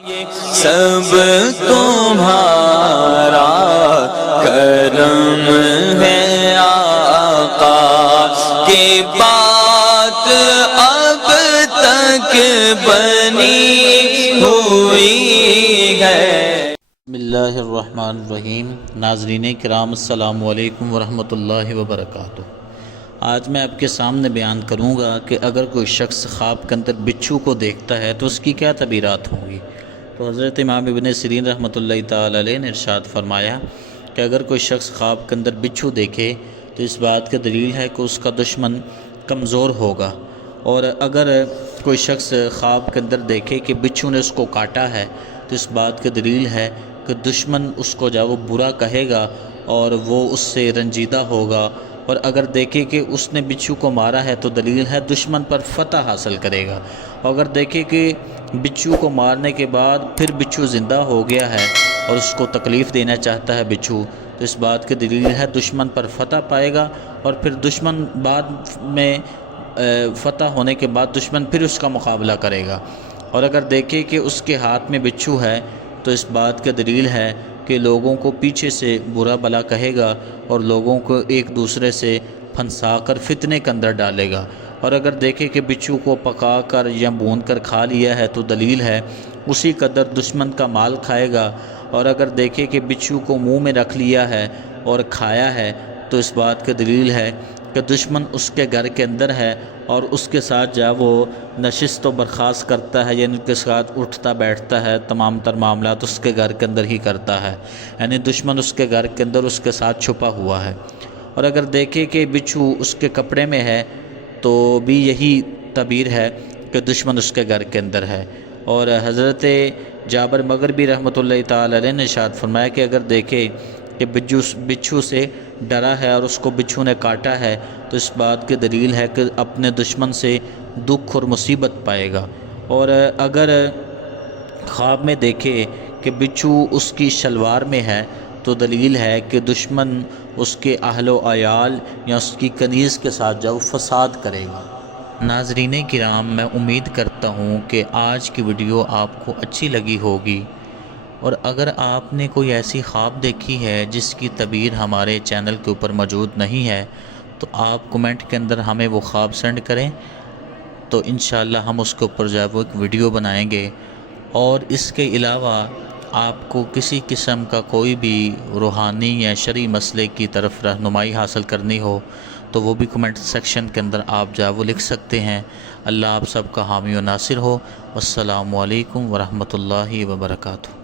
سب تمہارا کرم ہے آقا کی بات اب تک بنی ہوئی ہے۔ بسم اللہ الرحمن الرحیم۔ ناظرین کرام السلام علیکم ورحمۃ اللہ وبرکاتہ۔ آج میں آپ کے سامنے بیان کروں گا کہ اگر کوئی شخص خواب کے اندر بچھو کو دیکھتا ہے تو اس کی کیا تعبیرات ہوں گی۔ تو حضرت امام ابن سیرین رحمۃ اللہ تعالی علیہ نے ارشاد فرمایا کہ اگر کوئی شخص خواب کے اندر بچھو دیکھے تو اس بات کی دلیل ہے کہ اس کا دشمن کمزور ہوگا، اور اگر کوئی شخص خواب کے اندر دیکھے کہ بچھو نے اس کو کاٹا ہے تو اس بات کی دلیل ہے کہ دشمن اس کو وہ برا کہے گا اور وہ اس سے رنجیدہ ہوگا، اور اگر دیکھے کہ اس نے بچھو کو مارا ہے تو دلیل ہے دشمن پر فتح حاصل کرے گا، اور اگر دیکھے کہ بچھو کو مارنے کے بعد پھر بچھو زندہ ہو گیا ہے اور اس کو تکلیف دینا چاہتا ہے بچھو، تو اس بات کی دلیل ہے دشمن پر فتح پائے گا، اور پھر دشمن بعد میں فتح ہونے کے بعد دشمن پھر اس کا مقابلہ کرے گا، اور اگر دیکھے کہ اس کے ہاتھ میں بچھو ہے تو اس بات کی دلیل ہے کہ لوگوں کو پیچھے سے برا بلا کہے گا اور لوگوں کو ایک دوسرے سے پھنسا کر فتنے کے اندر ڈالے گا، اور اگر دیکھے کہ بچھو کو پکا کر یا بھون کر کھا لیا ہے تو دلیل ہے اسی قدر دشمن کا مال کھائے گا، اور اگر دیکھے کہ بچھو کو منہ میں رکھ لیا ہے اور کھایا ہے تو اس بات کی دلیل ہے کہ دشمن اس کے گھر کے اندر ہے اور اس کے ساتھ وہ نشست و برخاست کرتا ہے، یعنی اس کے ساتھ اٹھتا بیٹھتا ہے، تمام تر معاملات اس کے گھر کے اندر ہی کرتا ہے، یعنی دشمن اس کے گھر کے اندر اس کے ساتھ چھپا ہوا ہے، اور اگر دیکھے کہ بچھو اس کے کپڑے میں ہے تو بھی یہی تعبیر ہے کہ دشمن اس کے گھر کے اندر ہے۔ اور حضرت جابر مغربی رحمۃ اللہ تعالی علیہ نے ارشاد فرمایا کہ اگر دیکھے کہ بچھو سے ڈرا ہے اور اس کو بچھو نے کاٹا ہے تو اس بات کی دلیل ہے کہ اپنے دشمن سے دکھ اور مصیبت پائے گا، اور اگر خواب میں دیکھے کہ بچھو اس کی شلوار میں ہے تو دلیل ہے کہ دشمن اس کے اہل و عیال یا اس کی کنیز کے ساتھ فساد کرے گا۔ ناظرین کرام، میں امید کرتا ہوں کہ آج کی ویڈیو آپ کو اچھی لگی ہوگی، اور اگر آپ نے کوئی ایسی خواب دیکھی ہے جس کی تعبیر ہمارے چینل کے اوپر موجود نہیں ہے تو آپ کمنٹ کے اندر ہمیں وہ خواب سینڈ کریں، تو انشاءاللہ ہم اس کے اوپر وہ ایک ویڈیو بنائیں گے۔ اور اس کے علاوہ آپ کو کسی قسم کا کوئی بھی روحانی یا شرعی مسئلے کی طرف رہنمائی حاصل کرنی ہو تو وہ بھی کمنٹ سیکشن کے اندر آپ وہ لکھ سکتے ہیں۔ اللہ آپ سب کا حامی و ناصر ہو۔ والسلام علیکم ورحمۃ اللہ وبرکاتہ۔